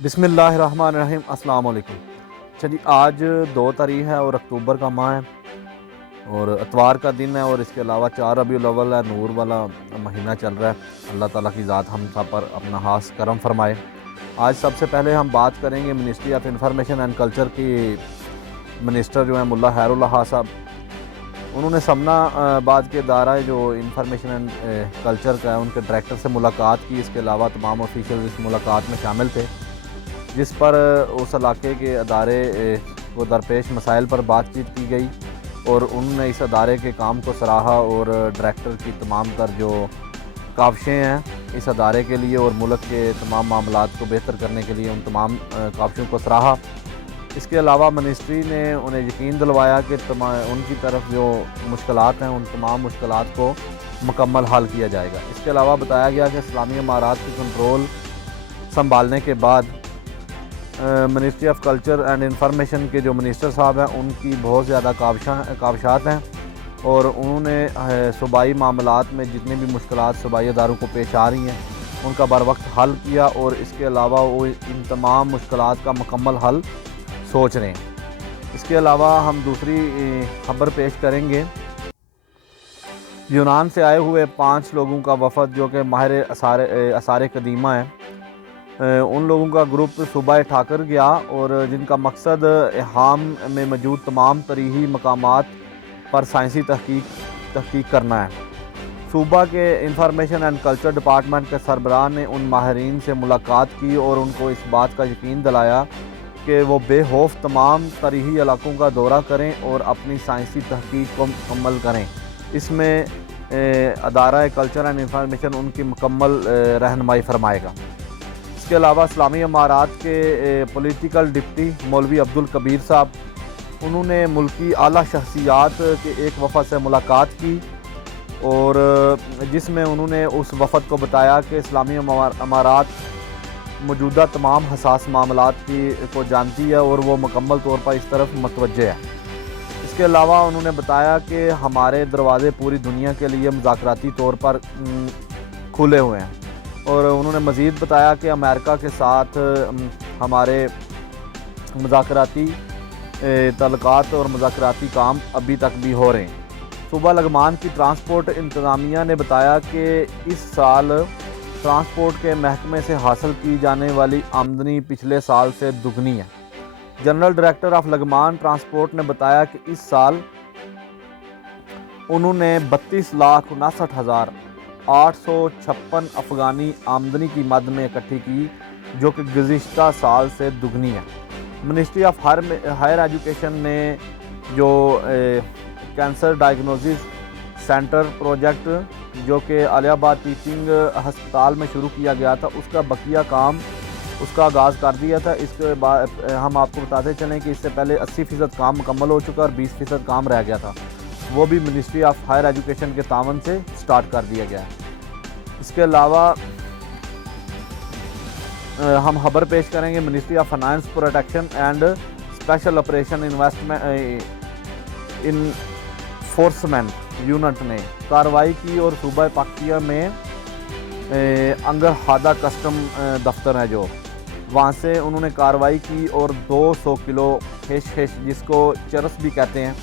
بسم اللہ الرحمن الرحیم۔ السلام علیکم۔ چلیے آج 2 تاریخ ہے اور اکتوبر کا ماہ ہے اور اتوار کا دن ہے، اور اس کے علاوہ 4 ربیع الاول ہے، نور والا مہینہ چل رہا ہے۔ اللہ تعالیٰ کی ذات ہم سب پر اپنا خاص کرم فرمائے۔ آج سب سے پہلے ہم بات کریں گے ministry of information and culture کی منسٹر جو ہیں ملا خیر اللہ خان صاحب۔ انہوں نے سمنا آباد کے ادارہ جو انفارمیشن اینڈ کلچر کا ہے ان کے ڈائریکٹر سے ملاقات کی۔ اس کے علاوہ تمام آفیشیل اس ملاقات میں شامل تھے، جس پر اس علاقے کے ادارے کو درپیش مسائل پر بات چیت کی گئی، اور انہوں نے اس ادارے کے کام کو سراہا اور ڈائریکٹر کی تمام تر جو کاوشیں ہیں اس ادارے کے لیے اور ملک کے تمام معاملات کو بہتر کرنے کے لیے ان تمام کاوشوں کو سراہا۔ اس کے علاوہ منسٹری نے انہیں یقین دلوایا کہ ان کی طرف جو مشکلات ہیں ان تمام مشکلات کو مکمل حل کیا جائے گا۔ اس کے علاوہ بتایا گیا کہ اسلامی امارات کی کنٹرول سنبھالنے کے بعد ministry of culture and information کے جو منسٹر صاحب ہیں ان کی بہت زیادہ کاوشات ہیں، اور انہوں نے صوبائی معاملات میں جتنی بھی مشکلات صوبائی اداروں کو پیش آ رہی ہیں ان کا بر وقت حل کیا، اور اس کے علاوہ وہ ان تمام مشکلات کا مکمل حل سوچ رہے ہیں۔ اس کے علاوہ ہم دوسری خبر پیش کریں گے۔ یونان سے آئے ہوئے 5 لوگوں کا وفد جو کہ ماہر آثار قدیمہ ہیں، ان لوگوں کا گروپ صوبہ ٹھاکر گیا، اور جن کا مقصد اہام میں موجود تمام تاریخی مقامات پر سائنسی تحقیق کرنا ہے۔ صوبہ کے انفارمیشن اینڈ کلچر ڈپارٹمنٹ کے سربراہ نے ان ماہرین سے ملاقات کی اور ان کو اس بات کا یقین دلایا کہ وہ بے خوف تمام تاریخی علاقوں کا دورہ کریں اور اپنی سائنسی تحقیق کو مکمل کریں۔ اس میں ادارہ کلچر اینڈ انفارمیشن ان کی مکمل رہنمائی فرمائے گا۔ اس کے علاوہ اسلامی امارات کے پولیٹیکل ڈپٹی مولوی عبدالکبیر صاحب، انہوں نے ملکی اعلیٰ شخصیات کے ایک وفد سے ملاقات کی، اور جس میں انہوں نے اس وفد کو بتایا کہ اسلامی امارات موجودہ تمام حساس معاملات کو جانتی ہے اور وہ مکمل طور پر اس طرف متوجہ ہے۔ اس کے علاوہ انہوں نے بتایا کہ ہمارے دروازے پوری دنیا کے لیے مذاکراتی طور پر کھلے ہوئے ہیں، اور انہوں نے مزید بتایا کہ امریکہ کے ساتھ ہمارے مذاکراتی تعلقات اور مذاکراتی کام ابھی تک بھی ہو رہے ہیں۔ صوبہ لغمان کی ٹرانسپورٹ انتظامیہ نے بتایا کہ اس سال ٹرانسپورٹ کے محکمے سے حاصل کی جانے والی آمدنی پچھلے سال سے دگنی ہے۔ General director of Laghman transport نے بتایا کہ اس سال انہوں نے 32,59,856 افغانی آمدنی کی مد میں اکٹھی کی، جو کہ گزشتہ سال سے دگنی ہے۔ منسٹری آف ہائر ایجوکیشن نے جو کینسر ڈائگنوسس سینٹر پروجیکٹ جو کہ علی آباد ٹیچنگ ہسپتال میں شروع کیا گیا تھا اس کا بقیہ کام اس کا آغاز کر دیا تھا۔ اس کے بعد ہم آپ کو بتاتے چلیں کہ اس سے پہلے 80% کام مکمل ہو چکا اور 20% کام رہ گیا تھا، وہ بھی منسٹری آف ہائر ایجوکیشن کے تعاون سے سٹارٹ کر دیا گیا ہے۔ اس کے علاوہ ہم خبر پیش کریں گے ministry of finance protection and special operation enforcement unit نے کارروائی کی، اور صوبہ پاکتیہ میں انگر ہادہ کسٹم دفتر ہے جو وہاں سے انہوں نے کارروائی کی، اور 200 کلو حشیش جس کو چرس بھی کہتے ہیں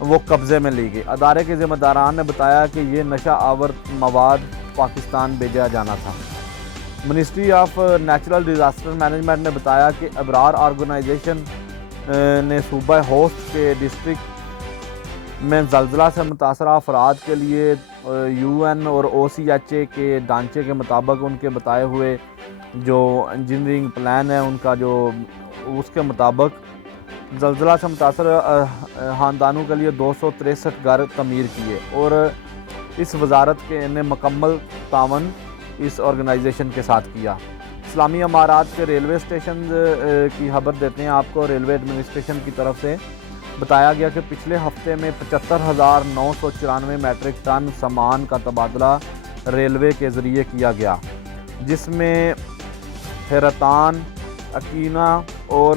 وہ قبضے میں لی گئی۔ ادارے کے ذمہ داران نے بتایا کہ یہ نشہ آور مواد پاکستان بھیجا جانا تھا۔ Ministry of natural disaster management نے بتایا کہ ابرار آرگنائزیشن نے صوبہ ہوسٹ کے ڈسٹرکٹ میں زلزلہ سے متاثرہ افراد کے لیے یو این اور او سی ایچ اے کے ڈھانچے کے مطابق ان کے بتائے ہوئے جو انجینئرنگ پلان ہے ان کا جو اس کے مطابق زلزلہ سے متاثر خاندانوں کے لیے 263 گھر تعمیر کیے، اور اس وزارت کے نے مکمل تعاون اس آرگنائزیشن کے ساتھ کیا۔ اسلامی امارات کے ریلوے اسٹیشن کی خبر دیتے ہیں آپ کو۔ ریلوے ایڈمنسٹریشن کی طرف سے بتایا گیا کہ پچھلے ہفتے میں 75,994 میٹرک ٹن سامان کا تبادلہ ریلوے کے ذریعے کیا گیا، جس میں حیرتان، اکینا اور